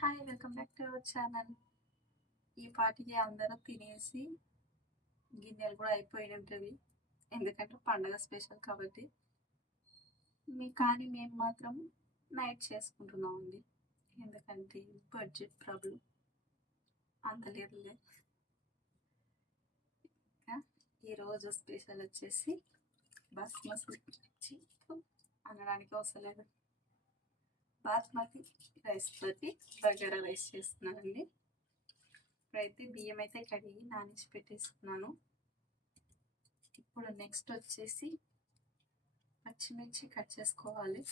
Hi welcome back to our channel. ఈ పాటికి అందరూ తినేసి గిన్నెలు కూడా అయిపోయి ఉంటుంది, ఎందుకంటే పండగ స్పెషల్ కాబట్టి. కానీ మేము మాత్రం నైట్ చేసుకుంటున్నామండి, ఎందుకంటే బడ్జెట్ ప్రాబ్లం అంత లేదులే. ఇంకా ఈరోజు స్పెషల్ వచ్చేసి బాస్మతి అనడానికి అవసరం లేదు, బాస్మతి రైస్ తోటి బగారా రైస్ చేస్తున్నానండి. ఇప్పుడైతే బియ్యం అయితే కడిగి నానేసి పెట్టేసుకున్నాను. ఇప్పుడు నెక్స్ట్ వచ్చేసి పచ్చిమిర్చి కట్ చేసుకోవాలి.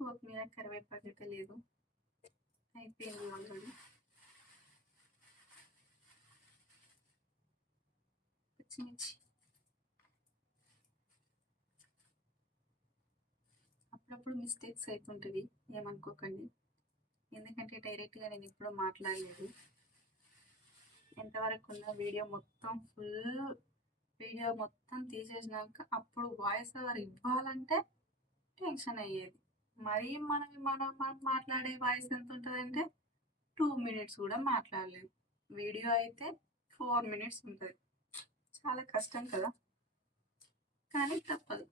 కొత్తిమీర కరివేపాకు అయితే లేదు, అయిపోయింది ఆల్రెడీ. పచ్చిమిర్చి అప్పుడప్పుడు మిస్టేక్స్ అవుతుంటుంది, ఏమనుకోకండి, ఎందుకంటే డైరెక్ట్గా నేను ఎప్పుడూ మాట్లాడలేదు. ఎంతవరకు ఉన్న వీడియో మొత్తం తీసేసినాక అప్పుడు వాయిస్ ఓవర్ ఇవ్వాలంటే టెన్షన్ అయ్యేది. మరీ మనం మాట్లాడే వాయిస్ ఎంత ఉంటుందంటే 2 minutes కూడా మాట్లాడలేదు. వీడియో అయితే 4 minutes ఉంటుంది. చాలా కష్టం కదా, కానీ తప్పదు,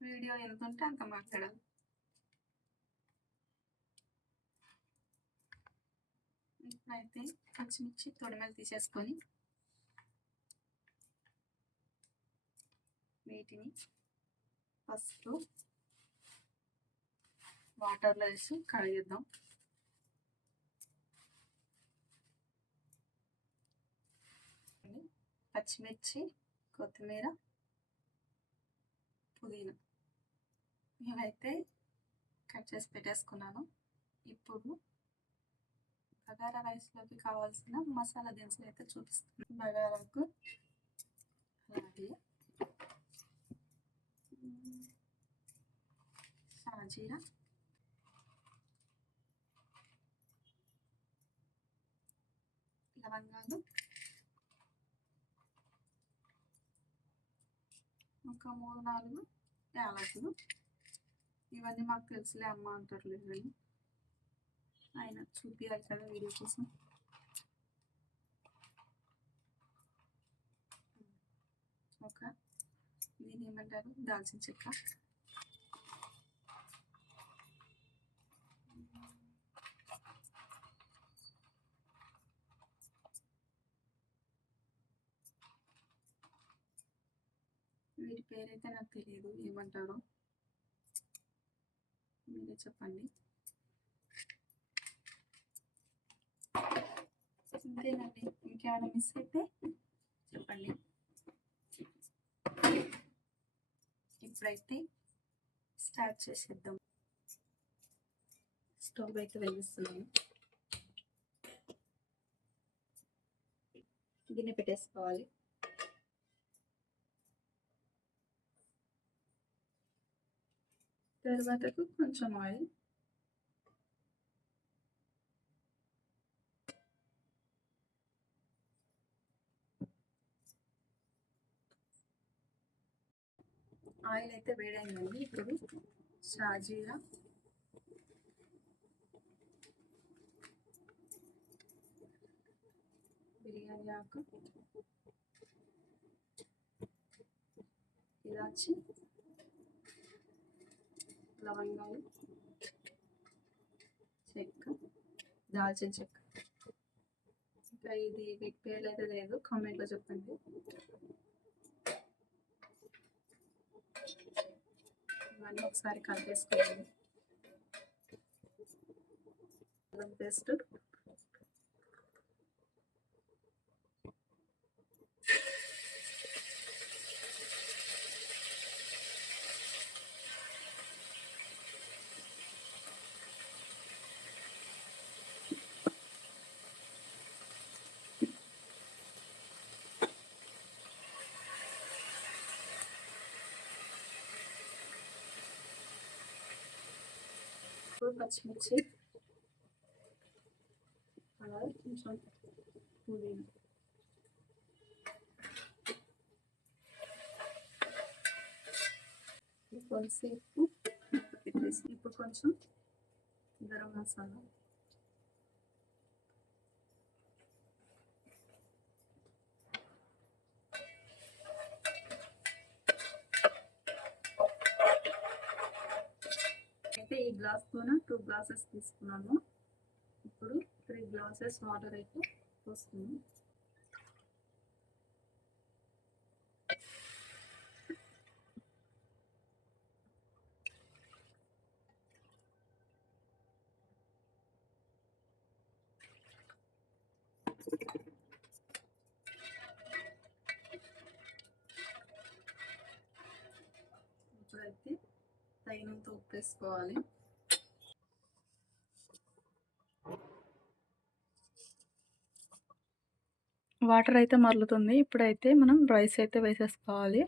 వీడియో ఎంత ఉంటే అంత మాట్లాడాలి. ఇప్పుడైతే పచ్చిమిర్చి తొడిమెలు తీసేసుకొని వీటిని ఫస్ట్ వాటర్లో వేసి కడిగిద్దాం. పచ్చిమిర్చి, కొత్తిమీర, పుదీనా ఇవైతే కట్ చేసి పెట్టేసుకున్నాను. ఇప్పుడు బగారా రైస్లోకి కావాల్సిన మసాలా దినుసులు అయితే చూపిస్తున్నాను. బగారాకు అలాగే షాజీరా, లవంగాలు, ఒక 3-4 యాలకులు. ఇవన్నీ మాకు తెలుసులే, అమ్మ అంటారు లేదని ఆయన చూపించాలి కదా వీడియో కోసం. దీని ఏమంటారు, దాల్చిన చెక్క. వీటి పేరైతే నాకు తెలియదు, ఏమంటారో మీరే చెప్పండి. ఇంతేనండి, ఇంకేమైనా మిస్ అయితే చెప్పండి. ఇప్పుడైతే స్టార్ట్ చేసేద్దాం. స్టవ్ అయితే వెలిగిస్తున్నాను, గిన్నె పెట్టేసుకోవాలి. తర్వాతకు కొంచెం ఆయిల్, ఆయిల్ అయితే వేడైందండి. ఇప్పుడు షాజీరా, బిర్యానీ ఆకు, ఇలాచి, లవంగాలు, చెక్క, దాల్చిన చెక్క. ఇంకా ఇది వీటి పేర్లు అయితే లేదు, కామెంట్లో చెప్పండి. ఇవన్నీ ఒకసారి కలిపేసుకోవాలి. అల్లం పేస్ట్, పచ్చిమిర్చి, అలాగే కొంచెం పుదీనా. కొంతసేపు వేసి ఇప్పుడు కొంచెం గరం మసాలా, అయితే ఈ గ్లాస్తోన 2 గ్లాసెస్ తీసుకున్నాను. ఇప్పుడు 3 గ్లాసెస్ వాటర్ అయితే పోస్తున్నాను. ఇప్పుడైతే తగినంత ఉప్పు వేసుకోవాలి. వాటర్ అయితే మరుగుతుంది. ఇప్పుడైతే మనం రైస్ అయితే వేసేసుకోవాలి.